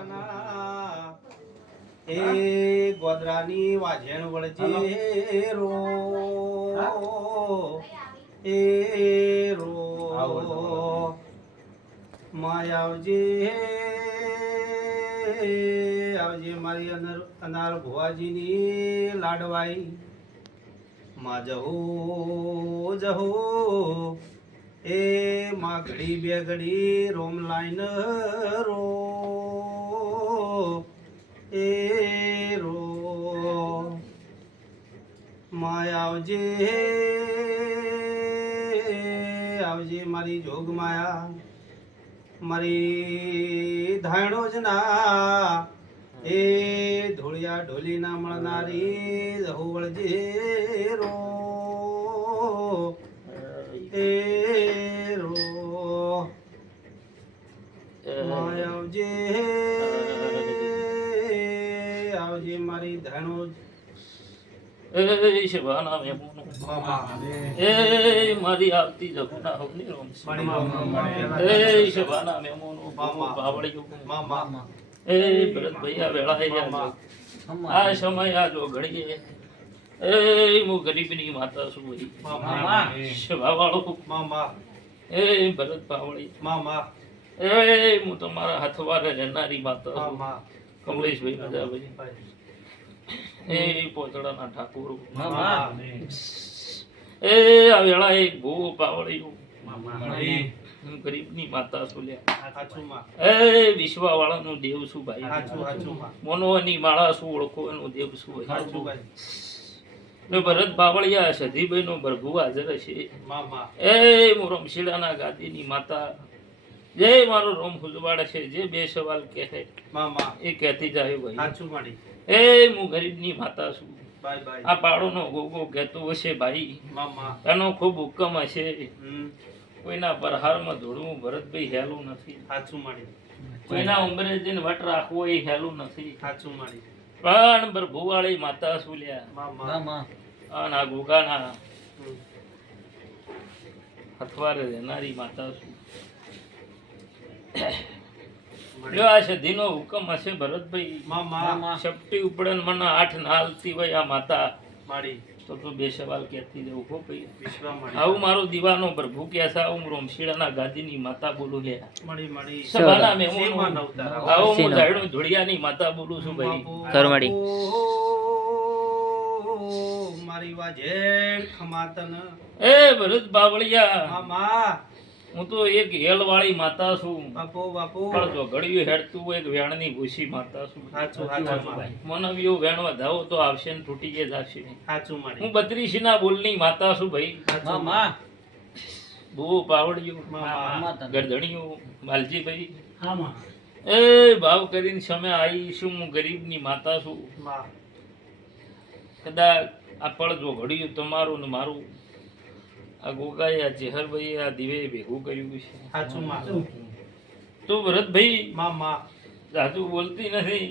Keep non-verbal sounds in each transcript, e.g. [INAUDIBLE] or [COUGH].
ગોદરાના એ ગોદરાની વાજણ વળજે રો. એ રો. માય આવજે આવજે મારી અનર અનાર ભુવાજીની લાડવાઈ. માં જહો જહો. એ માં ઘડી બે ઘડી રોમ લાઈન રો. મારી ધાણો જ ના. એ ધોળિયા ઢોલી ના મળનારી જહુ વળજે રો એ રો. માય આવજે આવજે મારી ધાયણો એ શિવાના મેમોનો એ મારી આવતી જગુના હોની રોમ એ શિવાના મેમોનો મામા. બાવળિયો એ ભરતભાઈ આ વેળાએ મામા. આ સમય આ જો ઘડીએ એ હું ગરીબની માતા છું ભાઈ મામા. શિવા વાળો એ ભરત બાવળી. મામા. એ હું તમારા હાથવાળા રહેનારી માતા છું. કમલેશભાઈ મજાભાઈ એ પોતળાના ઠાકોર. એ આ વેળાએ ભૂ પાવળિયું. ગરીબની માતા છું લ્યા. હાચું માં. એ વિશ્વા વાળાનું દેવ શું ભાઈ. મોનોની માળા શું ઓળખો એનું દેવ શું ભાઈ. ભરત બાવળિયા સધીભાઈ નો ભરભુ હાજર છે. મામા. એ હું રમશીડાના ગાદીની માતા જે મારો રોમ ફૂલવાડે છે જે બે સવાલ કહે મામા એ કહેતી જાય ભાઈ. એ હું ગરીબની માતા છું. Bye bye. આ પાડોનો ગોગો કહેતો હશે ભાઈ. મામા. એનો ખૂબ હુકમ હશે. કોઈના પરહારમાં ધોળવું ભરતભાઈ હેલું નથી. સાચું માડી કોઈના ઉંમરે જઈને વટ રાખવો એ હેલું નથી. સાચું માડી પણ ભૂવાળી માતા સુલ્યા મામા. અને આ ગોગાના. હથવારે રહેનારી માતા છું માડી. જો આ સધીનો હુકમ હશે ભરતભાઈ શપટી ઉપડન મને આઠ નાલતી હોય આ માતા. માડી. તો તો બે સવાલ કહેતી જવું હો ભાઈ? આવું મારો દીવાનો પ્રભુ કે છે આવું રોમશીડાના ગાદીની માતા બોલું લે માડી માડી. સભાના શેમાં આવું હું શેનો? ધોળિયાની માતા બોલું છું ભાઈ. મારી વાજેણ ખમાતન. એ ભરત બાવળિયા. મામા હું તો એક હેલવાળી માતા છું. બાપુ બાપુ. જો ઘડિયું હેડતું એક વેણની ભૂસી માતા છું. સાચું સાચું. મનવ્યું વેણ વધાવો તો આવશે ને તૂટી કે જશે સાચું માડી હું બત્રીસી બોલની માતા છું ભાઈ. માડી. બહુ પાવડિયું. ભાઈ હા મા એ ભાવ કરીને સમય આવી છું હું ગરીબની માતા છું. કદાચ આ પળ જો ઘડ્યું તમારું ને મારું આ ગોગાએ આ જેહરભાઈએ આ દિવે ભેગું કર્યું છે. તો ભરતભાઈ મામા સાચું બોલતી નથી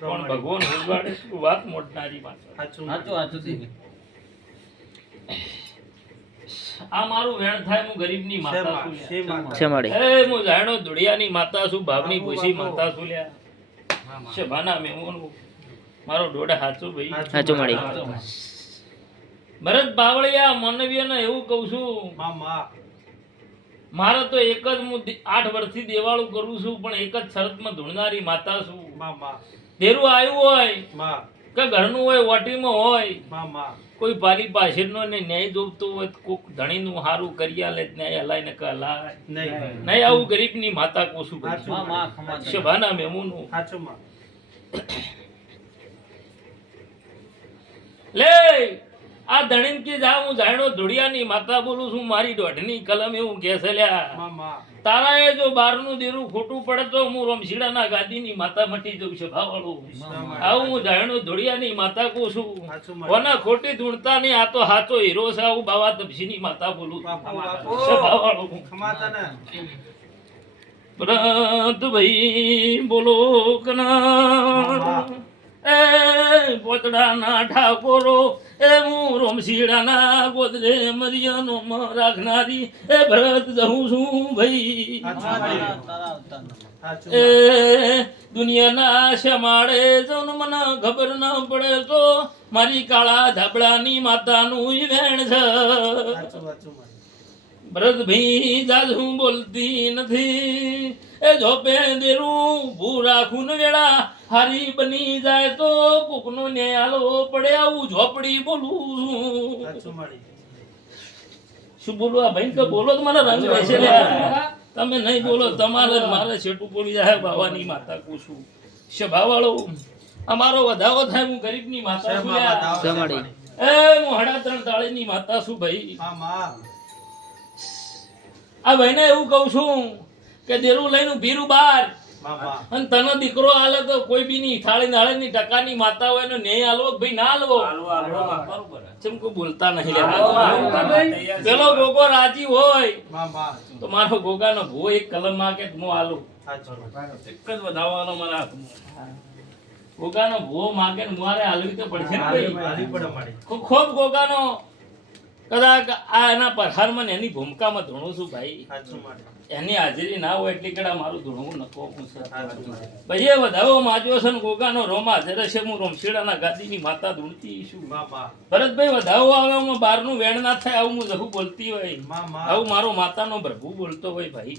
પણ ભગવાન ઉગાડે શું વાત મોટનારી માતા હાચું માડી. આ મારું વેણ થાય હું ગરીબની માતા શેમાં? છું. એ હું જાણો ધુડિયાની માતા છું ભાવની ભૂસી માતા છું લ્યા. શભાના મેમોનું મારો ડોડા હાચું ભાઈ. હાચું માડી. ભરત બાવળિયા માનવીયને એવું કહું છું. મામા મારે તો એક જ હું આઠ વર્ષથી દેવાળું કરું છું પણ એક જ શરતમાં ધૂણનારી માતા છું. મામા તેરું આવ્યું હોય મા. કે ઘરનું હોય વાટીમાં હોય મામા કોઈ પારી પાછળનો ને ન્યાય જોવતો હોય તો કોક ધણીનું હારું કરી આલે ન્યાય હલાય ને કે હલાય. નહીં નહીં. આવું ગરીબની માતા કોશું. શભાના મેમુનું. લે! આ ધણીન કે જા હું જાણો ધોળિયાની માતા બોલું છું મારી દોઢની કલમ એવું કે છે લ્યા. તારા એ જો બારનું દેરું ખોટું પડે તો હું રોમશીડાના ગાદીની માતા મટી જઉં છું ભાવાળું. આવું હું જાણો ધોળિયાની માતા કહું છું. કોના ખોટી ધૂણતા નહીં આ તો હાચો હીરો છે આવું બાવા તપસીની માતા બોલું ભાવાળું? ખમાતન ભાઈ બોલો કના એ પોતડાના ઠાકોરો એ હું રોમશીડાના ગોદરે મરિયાનો રાખનારી એ ભરત જઉં છું ભાઈ. એ દુનિયાના શમાડે જન મને ખબર ન પડે તો મારી કાળા ધાબળાની માતાનું વેણ છે. મારી જાજુ બોલતી નથી. એ જોપે દેરું ભૂરા ખૂન વેળા હારી બની જાય તો કોકનો ન્યાયાલો પડે આવું ઝોપડી બોલું છું. શું બોલું આ ભાઈ? તો બોલો તો મને રંગ રહેશે તમે નહીં બોલો તમારે મારે છેટું પડી જાય બાવાની માતા કુશું સભાવાળો અમારો વધાવો થાય હું ગરીબની માતા છું એ હું હડા ત્રણ તાળીની માતા છું ભાઈ. આ ભાઈને એવું કહું છું કે દેરું લઈને ભીરું બાર અને તને દીકરો હાલે તો કોઈ બી ની થાળી નાળે ની ટકાની માતા હોય ને નહીં હાલવો ભાઈ ના હાલવો ચમ કોઈ બોલતા નહીં. પેલો ગોગો રાજી હોય. તો મારો ગોગાનો ભો એક કલમમાં કે હું હાલું એક જ વધાવવાનો મારા હાથમાં. ગોગાનો ભો માગે મારે હાલવી તો પડશે ખૂબ ખૂબ ગોગાનો કદાચ આ એના પ્રહારમાં ને એની ભૂમિકામાં ધૂણું છું ભાઈ. એની હાજરી ના હોય એટલી કડા મારું ધૂણવું નકો હું છે ભાઈ એ વધાવો માજ્યો છે ને ગોગાનો રોમા હાજર છે હું રોમશીડાના ગાદીની માતા ધૂણતી છું. ભરતભાઈ વધાવો આવે હું બહારનું વેણ ના થાય આવું હું જહું બોલતી હોય. આવું મારો માતાનો પ્રભુ બોલતો હોય ભાઈ.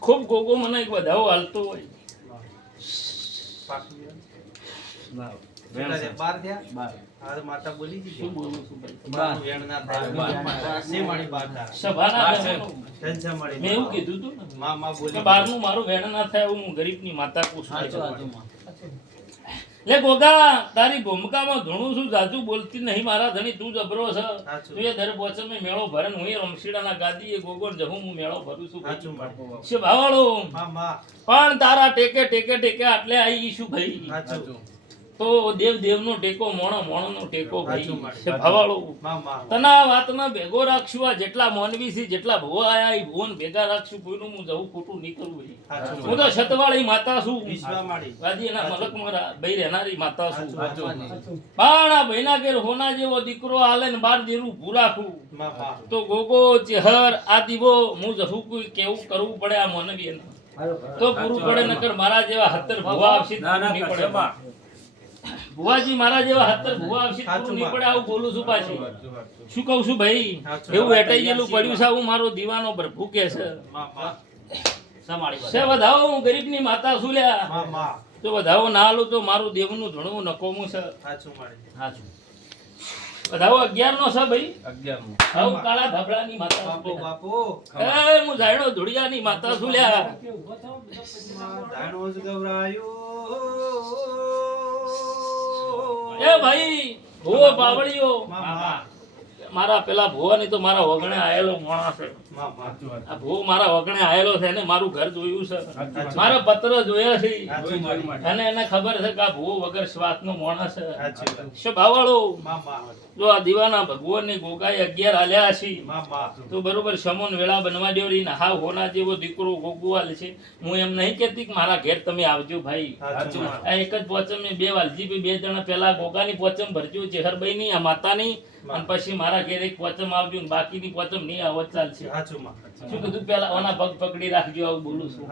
ખૂબ ગોગો મને એક વધાવો હાલતો હોય. બાર થયા? હા, માતા બોલી શું દીધી. બોલું છું ભાઈ? બારનું વેણ ના થાય. બાર. શે મારી બાર સભાના બેહવાનો. ટેન્શન મેં એવું કીધું તું ને. માં માં બોલી કે બહારનું મારું વેણ ના થાય એવું હું ગરીબની માતા પૂછું. લે ગોગા તારી ભૂમિકામાં ઘણું છું જાજુ બોલતી નહીં મારા ધણી તું જબરો છે. તું એ દર પોચે મેં મેળો ભરે હું એ રમશીડાના ગાદી એ ગોગો જહું હું મેળો ભરું છું છે ભાવાળો પણ તારા ટેકે ટેકે ટેકે આટલે આવી શું ભાઈ. તો દેવ દેવનો ટેકો મોણો મોણોનો ટેકો ભાઈ. મારી. માં તને આ વાતના ભેગો રાખશું આ જેટલા મોનવી છે જેટલા ભુવા આયા એ ભુવન ભેગા રાખશું કોઈનું હું જવું ખોટું નહીં. કરું ભાઈ હું તો છતવાળી માતા છું. વાદી મારી એના મલકમાં રા- ભાઈ રહેનારી માતા છું. પણ આ ભાઈના ઘેર હોના જેવો દીકરો આલે ને બાર દેરું ભૂરાખું તો ગોગો ચેહર આ દીવો હું જવું કોઈ કેવું કરવું પડે આ મોનવી તો પૂરું પડે નકર મારા જેવા હતર ભવા આવશે ના ના પડે. ભુવાજી મારા જેવા હતર ભુવા આવશે તું નહીં પડે આવું બોલું છું પાછી. શું કહું છું ભાઈ? એવું વેટાઈ ગયેલું પડ્યું છે હું મારો દીવાનો પ્રભુ કે છે. સે વધાવો હું ગરીબની માતા છું લ્યા. માં માં. તો વધાવો ના લો તો મારું દેવનું ધણવું નકોમું છે. સાચું વધાવો અગિયાર નો છે ભાઈ? આવું કાળા ધાબળાની માતા બાપો બાપો. એ હું જાણો ની માતા છું લ્યા. માં જ ગવરાયું. એ ભાઈ ભૂવો માં મારા પેલા ભુવાની તો મારા વગણે આયેલો માણસ છે. આ મારા વગણે આયેલો છે ને મારું ઘર જોયું છે. મારા પત્ર જોયા છે. અને એને ખબર છે કે આ ભૂવો વગર શ્વાસનો માણસ છે. ભાવાળો? જો આ દીવાના ભગવાનની ગોગાએ અગિયાર આલ્યા છે. તો બરોબર સમોન વેળા બનવા દેવડી ને હા હોના જેવો દીકરો ગોગુવાલ છે. હું એમ નહીં કેતી કે મારા ઘેર તમે આવજો ભાઈ. આ એક જ પોચમ ને બે વાલજી બી બે જણા પેલા ગોગાની પોચમ ભરજો જેહરભાઈ ની આ માતાની. અને પછી મારા ઘેર એક પોચમ આવજો ને બાકીની પોચમ નહીં આવત ચાલશે. શું કીધું? પેલા ઓના પગ પકડી રાખજો આવું બોલું છું.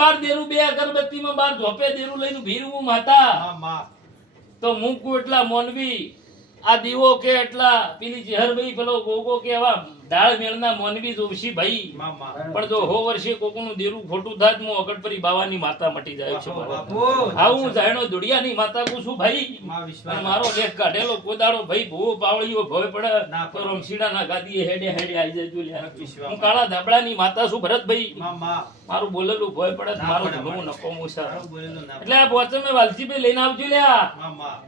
બાર દેરું બે અગરબત્તીમાં બાર ધોપે દેરું લઈને ભીરવું માતા. તો મૂકું એટલા મોનવી. આ દીવો કે એટલા પેલી જેહરભાઈ પેલો ગોગો કે આવા દાળ મેળના મોનવી જોશી ભાઈ. પણ જો હો વર્ષે કોકનું દેરું ખોટું થાત હું અગડપરી બાવાની માતા મટી જાય છે હા હું જાણ્યો દુડિયાની માતા કું છું ભાઈ. મારો લેખ કાઢેલો કોદાળો ભાઈ ભૂવો પાવળીઓ ભવે પડે. ના તો પડે. રમશીડાના ગાદીએ હેડે હેડે આવી જાય લ્યા. હું કાળા ધાબળાની માતા છું ભરતભાઈ મારું બોલેલું ભોય પડે મારું પડે, ધૂળું પડે. નકોમું છે સારું બોલેલું ના એટલે આ પોચમે વાલજીભાઈ લઈને આવજો લ્યા.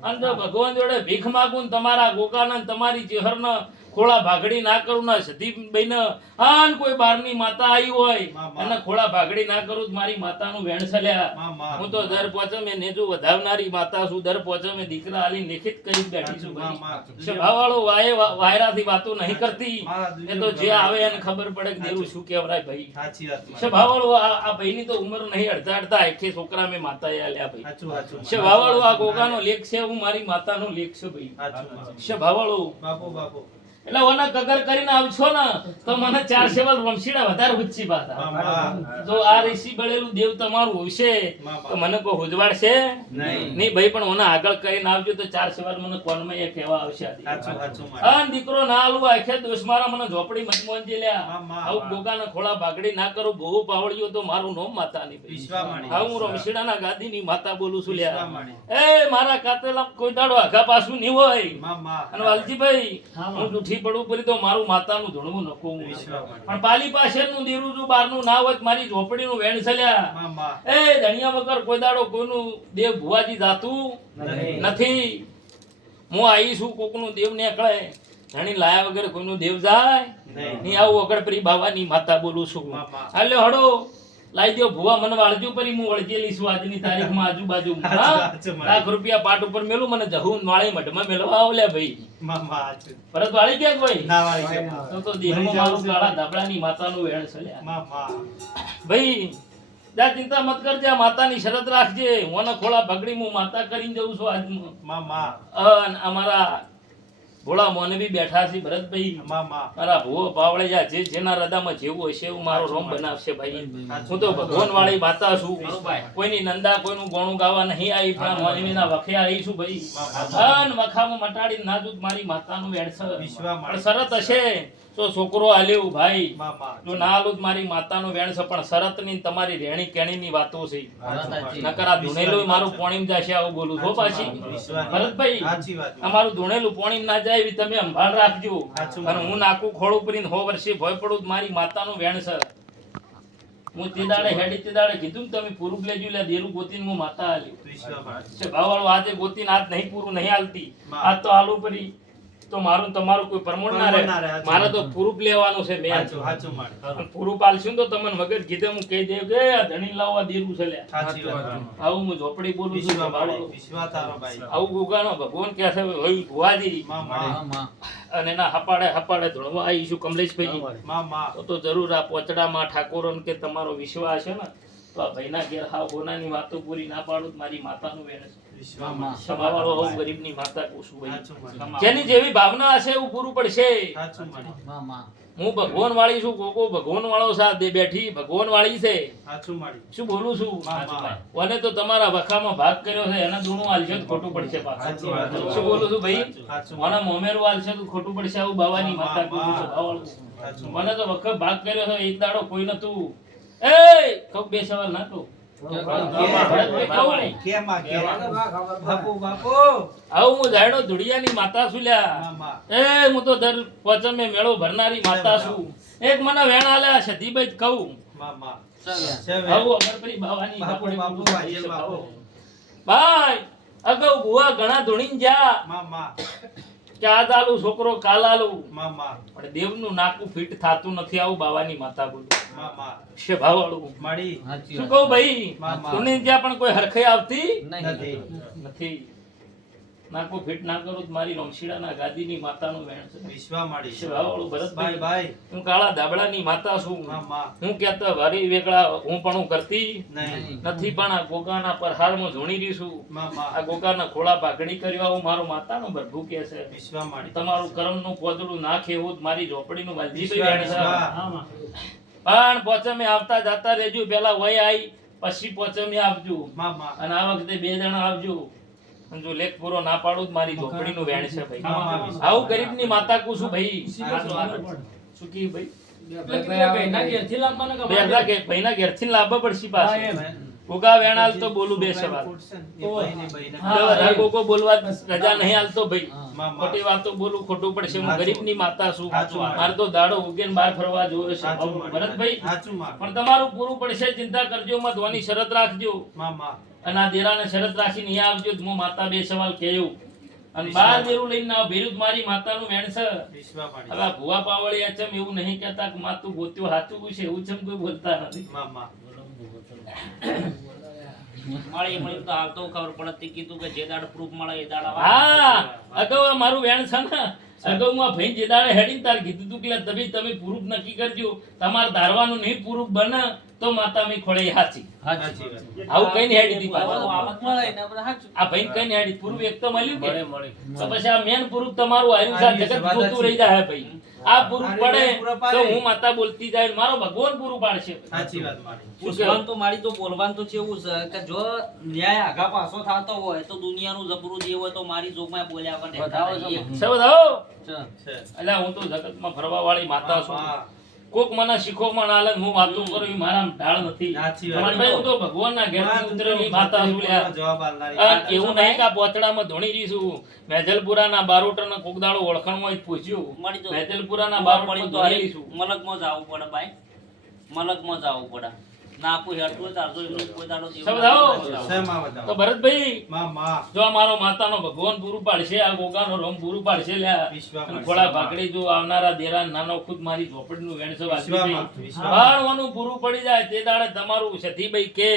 અને ભગવાન જોડે ભીખ માગું તમારા ગોકાનંદ તમારી ચેહરને ખોળા ભાગડી ના કરું ના સતીભાઈને આન કોઈ બારની માતા આવી હોય. અને ખોળા ભાગડી ના કરું મારી માતાનું વેણમાં હું તો દર પોચે મેં નેજુ વધાવનારી માતા છું દર પોચે મેં દીકરા આલી નિખિત કરી બેઠી છું. સ્વભાવવાળો વાય વાયરાથી વાતો નહીં કરતી. એ તો જે આવે એને ખબર પડે કે દેવું શું કહેવાય ભાઈ. સાચી વાત મારી. સ્વભાવવાળો આ ભાઈ ભાઈની તો ઉંમર નહીં અડધા અડધા એકે છોકરા મેં માતા આલ્યા ભાઈ. સાચું સાચું છે ભાવાળો આ ગોગાનો લેખ છે હું મારી માતાનો લેખ છે ભાઈ. ભાવાળો બાપુ બાપુ. એટલે ઓના કગર કરીને આવશો ને તો મને ચાર સેવલ રમશીડા વધારે ઉચ્ચી પાતા જો આ ઋષિ બળેલું દેવ તમારું હશે તો મને કોઈ હુજવાડશે છે નહીં ભાઈ પણ મને આગળ કરીને આવજો તો ચાર સેવલ મને કોનમાં એ કહેવા આવશે અન દીકરો. ના આલું આખે દોષ મારા મને ઝોપડી મતમોંજી લ્યા. માં, માં, આવું માં. ખોળા ભાગડી ના કરું બહુ પાવળીઓ તો મારું નોમ માતા નહીં હા હું હા હું રમશીડાના ગાદીની માતા બોલું છું લ્યા. એ મારા કાતેલા કોઈ દાડો આઘા પાછું નહીં હોય. અને વાલજીભાઈ હું જૂઠી પડું પડી તો મારું માતાનું ધણવું માણી. પણ પાલી પાછળનું દેરું જો બહારનું ના હોય મારી ઝોપડીનું વેણ છલ્યા એ ધણિયા વગર કોઈ દાડો કોઈનું દેવ ભુવાજી જાતું નથી. હું આવી છું કોકનું દેવ નીકળે. ધણી લાયા વગર કોઈનું દેવ જાય. નહીં. આવું બાબા બાવાની માતા બોલું છું. એટલે હડો લાઈ દો ભુવા મને વાળજો પરી હું વળજેલી છું આજની તારીખમાં આજુબાજુ. [LAUGHS] લાખ રૂપિયા પાટ ઉપર મેલું મને જહું વાળી મઢમાં મેલવા આવલે ભાઈ. પરત વાળી ગયા ભાઈ ના વાળી. તો દેહમાં મારું કાળા ધાબળાની માતાનું વેણ છે ભાઈ જા ચિંતા મત કરજે આ માતાની શરત રાખજે. હું ખોળા ભગડી હું માતા કરીને જઉં છું આજ. મામા અમારા ભોળા મોને બી બેઠા છે ભરતભાઈ. મારા ભુવો પાવળે જા જે જેના રદામાં જેવું હશે એવું મારો રોમ બનાવશે ભાઈ. હું તો ભગવાન વાળી માતા છું. કોઈની નંદા કોઈનું ગોણું ગાવા નહીં આવી પણ મોની ના વખે આવી છું ભાઈ. અન વખામાં મટાડી નાજુક મારી માતાનું વેણ સરત પણ શરત હશે. તો છોકરો આલ્યો ભાઈ જો ના આલું મારી માતાનું વેણ છે પણ શરતની તમારી રેણી કેણીની વાતો છે. નકર આ ધૂણેલું મારું પોણીમ જશે આવું બોલું છો પાછી. ભરતભાઈ અમારું ધૂણેલું પોણીમ ના જાય એવી તમે સંભાળ રાખજો. અને હું નાકું ખોળું કરીને હો વર્ષે ભય પડું મારી મારી માતાનું વેણ છે. હું તે દાડે હેડી તે દાડે કીધું ને તમે પૂરું લેજો લે દેરું ગોતીને હું માતા આલ્યું. છે. ભાવવાળો આજે ગોતીને આજ નહીં પૂરું નહીં હાલતી. આજ તો આલુ પડી. તો મારું ને તમારું કોઈ પ્રમોટ ના રહે, મારે તો પૂરું લેવાનું છે મેં. સાચું સાચું માણી. પણ પૂરું પાલશું તો તમને વગર કીધે હું કહી દઉં કે આ ધણી લાવવા દેરું છે લ્યા. સાચી વાત માણી. આવું હું ઝોપડી બોલું છું વિશ્વા વિશ્વા તારો ભાઈ. આવું ગુગાનો ભગવાન કહે છે હોય ભુવાજી મામા અને ના હપાડે હપાડે ધોળવા આવીશું કમલેશભાઈ મામા તો તો જરૂર આ પોચડામાં ઠાકોરન કે તમારો વિશ્વાસ છે ને ભાઈના ઘેર હા ગોનાની વાતો પૂરી ના પાડું મારી માતાનું વેણ છે. વિશ્વા માણી. સમાવાળો હોઉં ગરીબની માતા કુશું ભાઈ. સાચું માણી. જેની જેવી ભાવના હશે એવું પૂરું પડશે. હું ભગવાન વાળી છું કોકો ભગવાન વાળો સાથે બેઠી ભગવાન વાળી છે શું બોલું છું. અને તો તમારા વખામાં ભાગ કર્યો છે એના દૂણું હાલશે તો ખોટું પડશે સાચી વાત. શું બોલું છું ભાઈ. મને. મોમેરું હાલશે તો ખોટું પડશે આવું બાવાની માતા. મને. તો વખત ભાગ કર્યો છે એક દાડો કોઈ નતું. એ કહું બે સવાલ ના કહું ભરતભાઈ કહું નહીં. કેમ? આ કેમ? બાપુ બાપુ. આવું હું જાણ્યો ધુડિયાની માતા છું લ્યા. મામા. એ હું તો દર પચમે મેળો ભરનારી માતા છું. એક મને વેણ આલ્યા સતીભાઈ કહું. ભાઈ, અગાઉ ભુવા ઘણા ધૂણીને જા કે આ દાલુ છોકરો કાલ આલુ મામા પણ દેવનું નાકું ફિટ થાતું નથી આવું બાવાની માતા બોલું. મામા છે ભાવાળું. મળી શું કહું ભાઈ? મામા. ત્યાં પણ કોઈ હરખે આવતી? નથી. નથી. નાકું ફિટ ના કરો મારી રમશીડાના ગાદીની માતાનું વેણ છે. વિશ્વા ભરતભાઈ. ભાઈ હું કાળા ધાબળાની માતા છું. હું કહેતા વારી વેગળા હું પણ હું કરતી નથી પણ આ ગોગાના પરહારમાં ઝૂણી રહી છું. આ ગોકાના ખોળા ભાગણી કર્યો હું મારો માતાનો ભરભૂ કે છે. વિશ્વા મળી તમારું કરમનું પોદળું નાખે એવું મારી ઝોપડીનું વાલજીભાઈ વિશ્વા, વેણ છે. પણ પોચમે આવતા જાતા રહેજો. પેલા વય આવી પછી પોચમે આવજો. અને આ વખતે બે જણા આવજો. અને જો લેખ પૂરો ના પાડું તો મારી ઝોપડીનું વેણ છે ભાઈ. આવું ગરીબની માતા ભાઈ. શું ભાઈ? બે ભાઈના ઘેરથી લાવવા પડશે પાછું. ગોગા વેણ તો બોલું બે સવાલ ને, બોલવા રજા નહીં ભાઈ. ખોટી વાતો બોલું ખોટું પડશે. હું સાચું. ગરીબની માતા છું. મારે. તો દાડો ઉગેન બહાર ફરવા જોવે છે. ભરતભાઈ પણ તમારું પૂરું પડશે. ચિંતા કરજો મત વાની શરત રાખજો. મામા. અને આ દેરાને શરત રાખીને અહીંયા આવજો હું માતા બે સવાલ કહ્યું અને બાર દેરું લઈને આવ ભેરું મારી માતાનું વેણ છે હવે આ ભુવા પાવળિયા ચમ એવું નહીં કહેતા કે માતું ગોત્યું હાચું છે એવું ચમ કોઈ બોલતા નથી. મામા મળી મળી તો હાલ ખબર પડે તે કીધું કે જે દાડ પ્રૂફ મળે એ દાડ હા અગાઉ મારું વેણ છે ને. અગાઉ ભાઈ જે દાડે હેડીને તાર કીધું તું કે તમે તમે પૂરું નક્કી કરજો. તમારે ધારવાનું નહીં પ્રૂફ બને. તો માતા મી ખોળે હાચી. આવું કઈ હેડી દી પર. આ ભાઈ કઈ હેડી. પૂર્વ એક તો મળ્યું કે? તો પછી આ મેન પૂર્વ તમારું આયુ છે જગત જોતું રહી જાય ભાઈ. આ પુરુષ પડે તો હું માતા બોલતી જાય મારો ભગવાન પૂરું પાડશે. સાચી વાત મારી. તો મારી તો બોલવાનું તો કેવું છે કે જો ન્યાય આગા પાછો થતો હોય તો દુનિયાનું જબરું જે હોય તો મારી જોગમાં બોલ્યા વગર સૌ છે. છે. એટલે હું તો જગતમાં ફરવા વાળી માતા છું. કોક મને શીખો પણ આલે ને હું વાતો કરું મારા ઢાળ નથી. સાચી વાત. પણ ભાઈ હું તો ભગવાનના ઘેરથી ઉતરેલી માતા છું. એવું નહીં કે આ પોતડામાં ધોણી રહીશું મેજલપુરાના બારોટના કોકદાળો ઓળખાણમાં જ પૂછ્યું. મેજલપુરાના બારોટમાં ધોણી રહીશું મલકમાં જવું પડે ભાઈ. મલકમાં જવું પડે. તો? ભરતભાઈ માં, માં. જો આ મારો માતાનો ભગવાન પૂરું પાડશે આ ગોગાનો રોમ પૂરું પાડશે લ્યા થોડા ભાકડી જો આવનારા દેરા નાનો ખુદ મારી ઝોપડીનું વેણસો ગઈ. પૂરું પડી જાય તે દાડે તમારું સતીભાઈ કે